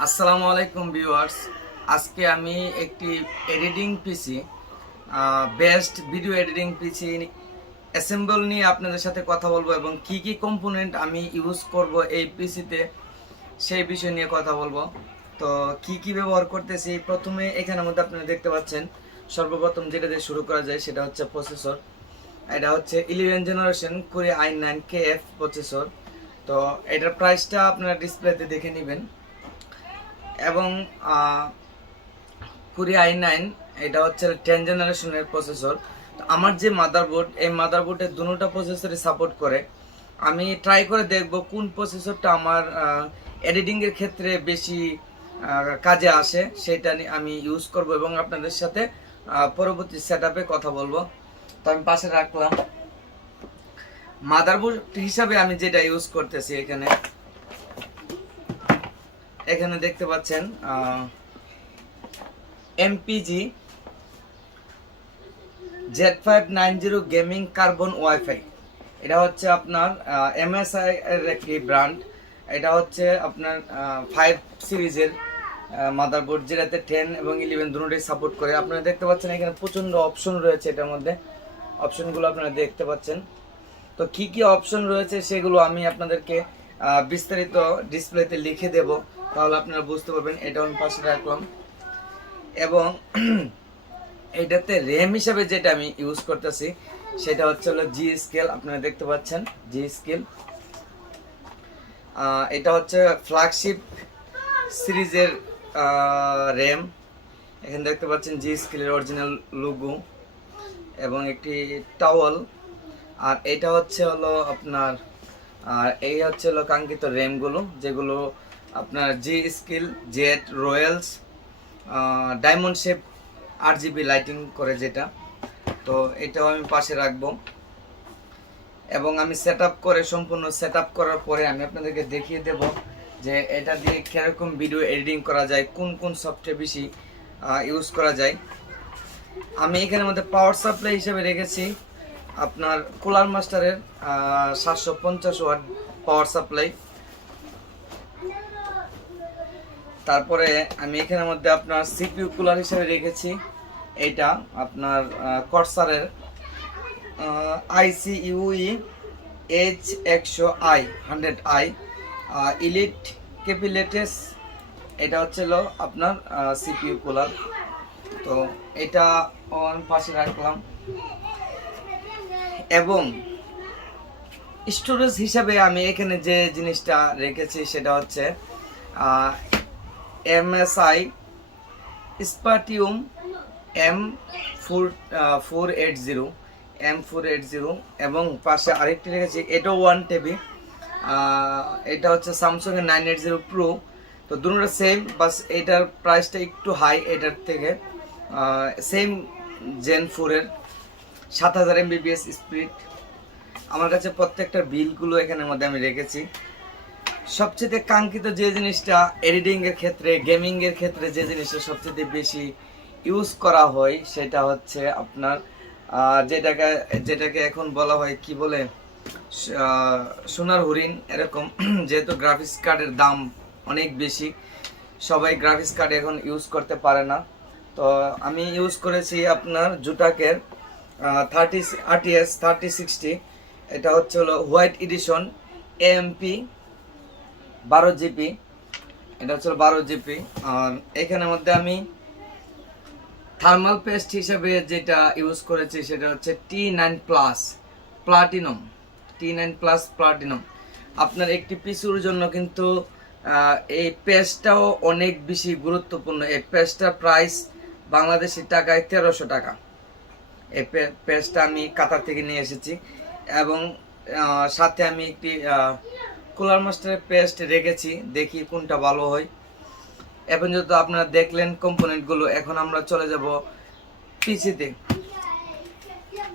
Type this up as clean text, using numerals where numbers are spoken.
আসসালামু আলাইকুম ভিউয়ার্স। আজকে আমি একটি এডিটিং পিসি, বেস্ট ভিডিও এডিটিং পিসি অ্যাসেম্বল নিয়ে আপনাদের সাথে কথা বলবো এবং কি কি কম্পোনেন্ট আমি ইউজ করব এই পিসিতে সেই বিষয় নিয়ে কথা বলবো। তো কি কি ব্যবহার করতেছি, প্রথমে এখানের মধ্যে আপনারা দেখতে পাচ্ছেন সর্বপ্রথম যেটা দিয়ে শুরু করা যায় সেটা হচ্ছে প্রসেসর। এটা হচ্ছে 11 জেনারেশন Core i9KF প্রসেসর। তো এটার প্রাইসটা আপনারা ডিসপ্লেতে দেখে নেবেন। এবং Core i9 এটা হচ্ছে 10 জেনারেশনের প্রসেসর। তো আমার যে মাদারবোর্ড, এই মাদারবোর্ডের দুটোটা প্রসেসরই সাপোর্ট করে। আমি ট্রাই করে দেখব কোন প্রসেসরটা আমার এডিটিং এর ক্ষেত্রে বেশি কাজে আসে, সেটা আমি ইউজ করব এবং আপনাদের সাথে পরবর্তী সেটআপে কথা বলবো। তো আমি পাশে রাখলাম। মাদারবোর্ড হিসাবে আমি যেটা ইউজ করতেছি, এখানে দেখতে পাচ্ছেন MPG Z590 gaming carbon wifi. এটা হচ্ছে আপনার MSI এর একটি ব্র্যান্ড। এটা হচ্ছে আপনার 5 সিরিজের মাদারবোর্ড, যেটাতে 10 এবং 11 দুটোই সাপোর্ট করে। আপনারা দেখতে পাচ্ছেন এখানে প্রচন্ড অপশন রয়েছে। এটার মধ্যে অপশনগুলো আপনারা দেখতে পাচ্ছেন। তো কি কি অপশন রয়েছে সেগুলো আমি আপনাদেরকে বিস্তারিত ডিসপ্লেতে লিখে দেব, তাহলে আপনারা বুঝতে পারবেন। এটা আমি পাশে রাখলাম। এবং এটাতে র্যাম হিসাবে যেটা আমি ইউজ করতেছি সেটা হচ্ছে হলো G.SKILL। আপনারা দেখতে পাচ্ছেন G.SKILL। এটা হচ্ছে ফ্ল্যাগশিপ সিরিজের র্যাম। এখানে দেখতে পাচ্ছেন G.SKILL এর অরিজিনাল লোগো এবং একটি টাওয়াল। আর এটা হচ্ছে হলো আপনার এই হচ্ছে হলো কাঙ্ক্ষিত র্যামগুলো, যেগুলো আপনার G.SKILL Z Royals diamond shape RGB lighting করে যেটা। তো এটাও আমি পাশে রাখবো। এবং আমি সম্পূর্ণ সেট আপ করার পরে আমি আপনাদেরকে দেখিয়ে দেব যে এটা দিয়ে কিরকম ভিডিও এডিটিং করা যায়, কোন কোন সফটওয়্যার বেশি ইউজ করা যায়। আমি এখানের মধ্যে পাওয়ার সাপ্লাই হিসেবে রেখেছি আপনার কুলার মাস্টারের 750 ওয়াট পাওয়ার সাপ্লাই। তারপরে আমি এখানের মধ্যে আপনার CPU কুলার হিসেবে রেখেছি এটা আপনার কর্সারের iCUE H100i 100i ইলিট ক্যাপিলেটেস। এটা হচ্ছিল আপনার CPU কুলার। তো এটা পাশে রাখলাম। এবং স্টোরেজ হিসাবে আমি এখানে যে জিনিসটা রেখেছি সেটা হচ্ছে MSI SPATIUM M480 এবং পাশে আরেকটি রেখেছি, এটাও 1 TB। এটা হচ্ছে স্যামসাং এর 980 Pro। তো দুটোটা সেম, বাস এটার প্রাইসটা একটু হাই এটার থেকে। সেম জেন 4 এর 7000 MBPS স্পিড। আমার কাছে প্রত্যেকটা বিলগুলো এখানের মধ্যে আমি রেখেছি। সবচেয়ে কাঙ্ক্ষিত যে জিনিসটা এডিটিং এর ক্ষেত্রে, গেমিং এর ক্ষেত্রে যে জিনিসটা সবচেয়ে বেশি ইউজ করা হয় সেটা হচ্ছে আপনার যেটাকে এখন বলা হয় কি বলে, সোনার হরিণ এরকম। যেহেতু গ্রাফিক্স কার্ডের দাম অনেক বেশি, সবাই গ্রাফিক্স কার্ড এখন ইউজ করতে পারে না। তো আমি ইউজ করেছি আপনার জোটাকের RTX 3060। এটা হচ্ছে হলো হোয়াইট এডিশন AMP 12GB। এটা হচ্ছে 12GB। আর এখানের মধ্যে আমি থার্মাল পেস্ট হিসেবে যেটা ইউজ করেছি সেটা হচ্ছে T9 প্লাস প্লাটিনাম। আপনার একটি পিসির জন্য কিন্তু এই পেস্টটাও অনেক বেশি গুরুত্বপূর্ণ। এই পেস্টটার প্রাইস বাংলাদেশি টাকায় 1300 টাকা। এই পেস্টটা আমি কাতার থেকে নিয়ে এসেছি। এবং সাথে আমি একটি কুলার মাস্টারের পেস্ট রেখেছি, দেখি কোনটা ভালো হয়। এখন যেহেতু আপনারা দেখলেন কম্পোনেন্টগুলো, এখন আমরা চলে যাব পিসিতে।